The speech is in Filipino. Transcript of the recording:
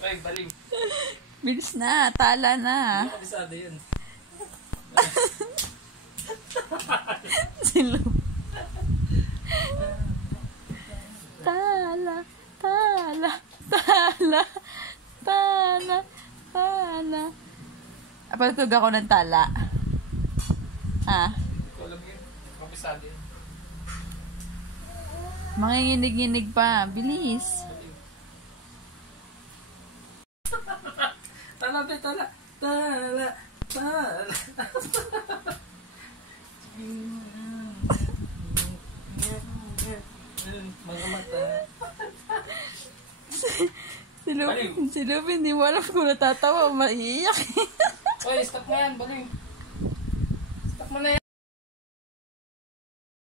Ay, baling. Bilis na, tala na. Ano kabisado yun? Silo. Tala, tala, tala, tala, tala. Patutug ako ng tala. Ah. Hindi ko alam yun. Kabisado yun. Manginginig-nginig pa. Bilis. Tala, tala, tala, tala. Mga mata. Si Lupi, hindi mo alam kung natatawa o maiiyak. Oy, stop mo yan, baling. Stop mo na yan.